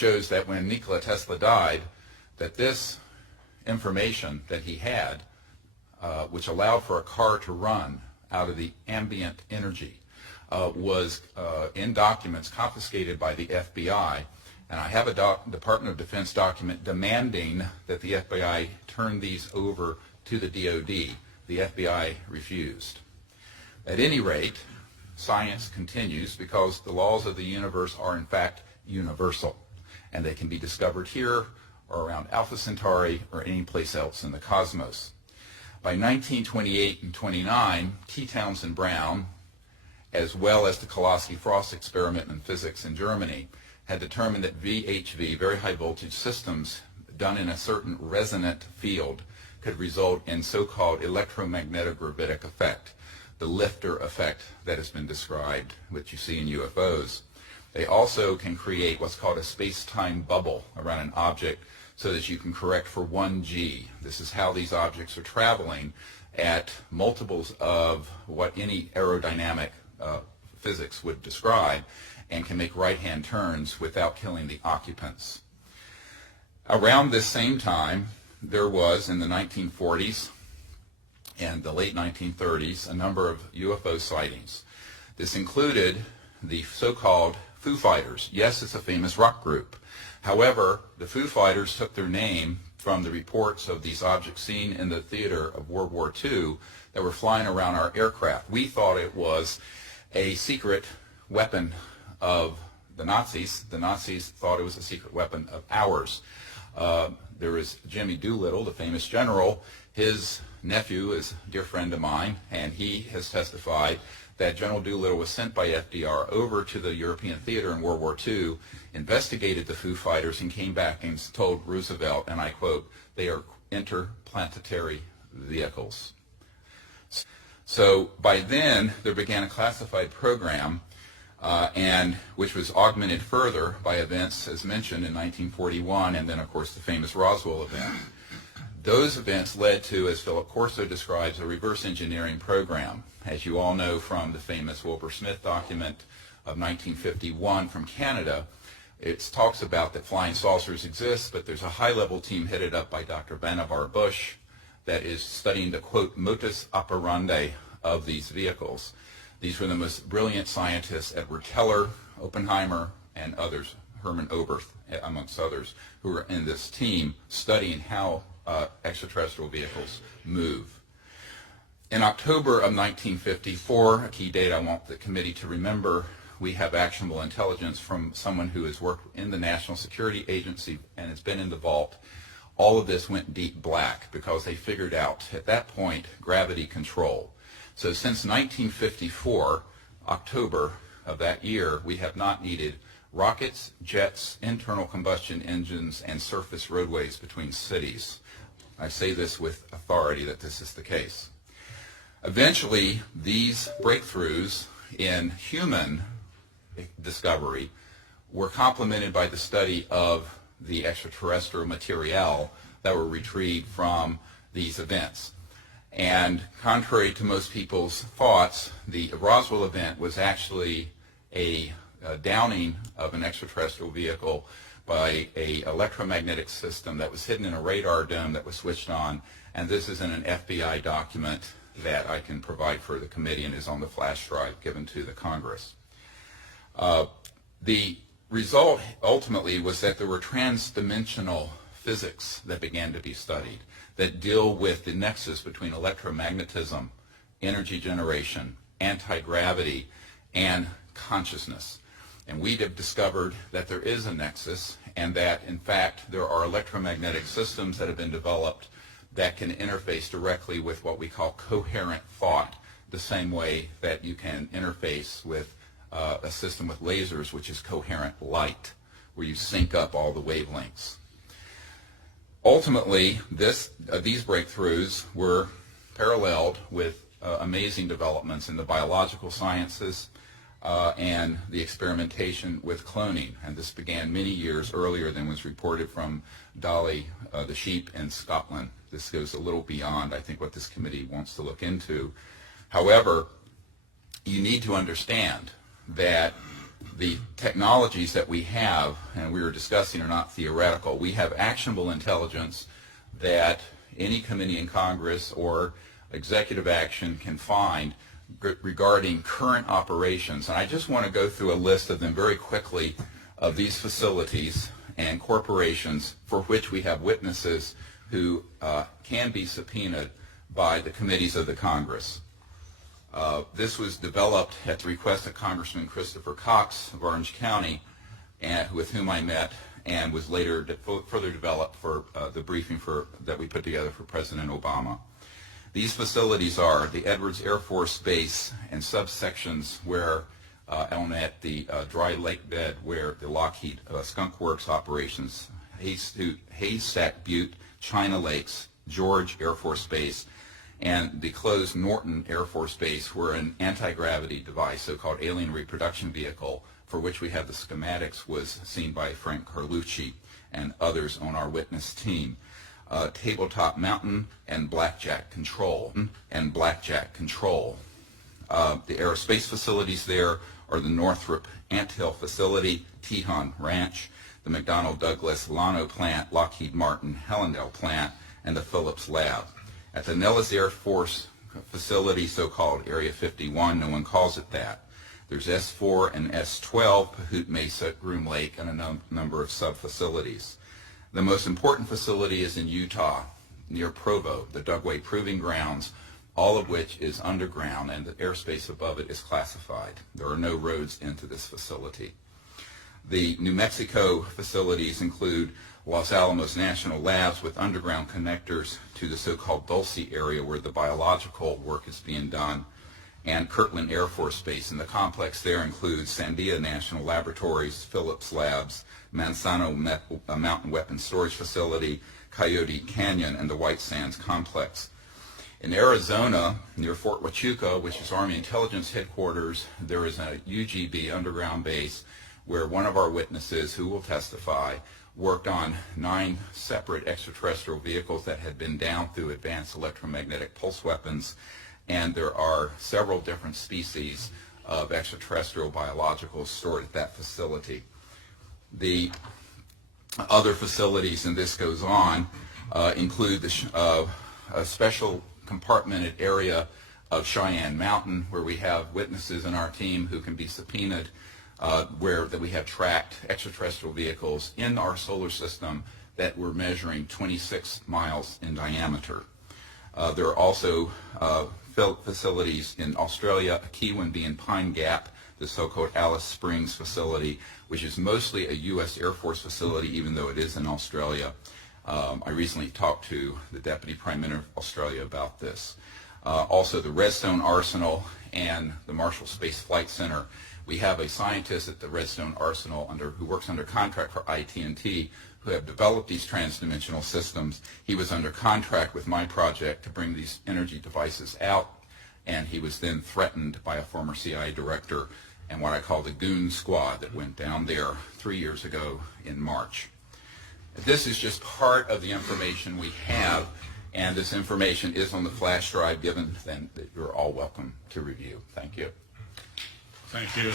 shows that when Nikola Tesla died, that this information that he had, which allowed for a car to run out of the ambient energy, was in documents confiscated by the FBI. And I have a Department of Defense document demanding that the FBI turn these over to the DoD. The FBI refused. At any rate, science continues because the laws of the universe are in fact universal, and they can be discovered here or around Alpha Centauri or any place else in the cosmos. By 1928 and 29, T. Townsend Brown, as well as the Kolosky-Frost experiment in physics in Germany, had determined that VHV, very high voltage systems done in a certain resonant field, could result in so-called electromagnetic-gravitic effect, the lifter effect that has been described, which you see in UFOs. They also can create what's called a space-time bubble around an object so that you can correct for 1G. This is how these objects are traveling at multiples of what any aerodynamic physics would describe, and can make right-hand turns without killing the occupants. Around this same time, there was, in the 1940s and the late 1930s, a number of UFO sightings. This included the so-called Foo Fighters. Yes, it's a famous rock group. However, the Foo Fighters took their name from the reports of these objects seen in the theater of World War II that were flying around our aircraft. We thought it was a secret weapon of the Nazis. The Nazis thought it was a secret weapon of ours. There is Jimmy Doolittle, the famous general. His nephew is a dear friend of mine, and he has testified that General Doolittle was sent by FDR over to the European theater in World War II, investigated the Foo Fighters, and came back and told Roosevelt, and I quote, "They are interplanetary vehicles." So by then, there began a classified program, and which was augmented further by events, as mentioned, in 1941, and then, of course, the famous Roswell event. Those events led to, as Philip Corso describes, a reverse engineering program. As you all know from the famous Wilbur Smith document of 1951 from Canada, it talks about that flying saucers exist, but there's a high-level team headed up by Dr. Vannevar Bush that is studying the, quote, modus operandi of these vehicles. These were the most brilliant scientists, Edward Teller, Oppenheimer, and others, Hermann Oberth, amongst others, who were in this team studying how extraterrestrial vehicles move. In October of 1954, a key date I want the committee to remember, we have actionable intelligence from someone who has worked in the National Security Agency and has been in the vault. All of this went deep black because they figured out at that point gravity control. So since 1954, October of that year, we have not needed rockets, jets, internal combustion engines, and surface roadways between cities. I say this with authority that this is the case. Eventually, these breakthroughs in human discovery were complemented by the study of the extraterrestrial material that were retrieved from these events. And contrary to most people's thoughts, the Roswell event was actually a downing of an extraterrestrial vehicle by an electromagnetic system that was hidden in a radar dome that was switched on, and this is in an FBI document that I can provide for the committee and is on the flash drive given to the Congress. The result ultimately was that there were trans-dimensional physics that began to be studied that deal with the nexus between electromagnetism, energy generation, anti-gravity, and consciousness. And we have discovered that there is a nexus and that, in fact, there are electromagnetic systems that have been developed that can interface directly with what we call coherent thought, the same way that you can interface with a system with lasers, which is coherent light, where you sync up all the wavelengths. Ultimately, these breakthroughs were paralleled with amazing developments in the biological sciences and the experimentation with cloning. And this began many years earlier than was reported from Dolly the sheep in Scotland. This goes a little beyond, I think, what this committee wants to look into. However, you need to understand that The technologies that we have, and we were discussing, are not theoretical. We have actionable intelligence that any committee in Congress or executive action can find regarding current operations. And I just want to go through a list of them very quickly, of these facilities and corporations for which we have witnesses who can be subpoenaed by the committees of the Congress. This was developed at the request of Congressman Christopher Cox of Orange County, with whom I met, and was later further developed for the briefing that we put together for President Obama. These facilities are the Edwards Air Force Base and subsections where at the dry lake bed where the Lockheed Skunk Works operations, Haystack Butte, China Lakes, George Air Force Base, and the closed Norton Air Force Base, where an anti-gravity device, so-called alien reproduction vehicle, for which we have the schematics, was seen by Frank Carlucci and others on our witness team. Tabletop Mountain and Blackjack Control. The aerospace facilities there are the Northrop Anthill Facility, Tejon Ranch, the McDonnell Douglas Llano Plant, Lockheed Martin Hellendale Plant, and the Phillips Lab. At the Nellis Air Force Facility, so-called Area 51, no one calls it that. There's S4 and S12, Pahut Mesa, Groom Lake, and a number of sub-facilities. The most important facility is in Utah, near Provo, the Dugway Proving Grounds, all of which is underground, and the airspace above it is classified. There are no roads into this facility. The New Mexico facilities include Los Alamos National Labs with underground connectors to the so-called Dulce area where the biological work is being done, and Kirtland Air Force Base. And the complex there includes Sandia National Laboratories, Phillips Labs, Manzano Mountain Weapons Storage Facility, Coyote Canyon, and the White Sands Complex. In Arizona, near Fort Huachuca, which is Army Intelligence Headquarters, there is a UGB underground base where one of our witnesses, who will testify, worked on 9 separate extraterrestrial vehicles that had been down through advanced electromagnetic pulse weapons, and there are several different species of extraterrestrial biologicals stored at that facility. The other facilities, and this goes on, include a special compartmented area of Cheyenne Mountain, where we have witnesses in our team who can be subpoenaed, where we have tracked extraterrestrial vehicles in our solar system that were measuring 26 miles in diameter. There are also facilities in Australia, a key one being Pine Gap, the so-called Alice Springs facility, which is mostly a U.S. Air Force facility, even though it is in Australia. I recently talked to the Deputy Prime Minister of Australia about this. Also the Redstone Arsenal and the Marshall Space Flight Center. We have a scientist at the Redstone Arsenal who works under contract for IT&T, who have developed these transdimensional systems. He was under contract with my project to bring these energy devices out, and he was then threatened by a former CIA director and what I call the goon squad that went down there 3 years ago in March. This is just part of the information we have, and this information is on the flash drive given, then that you're all welcome to review. Thank you. Thank you.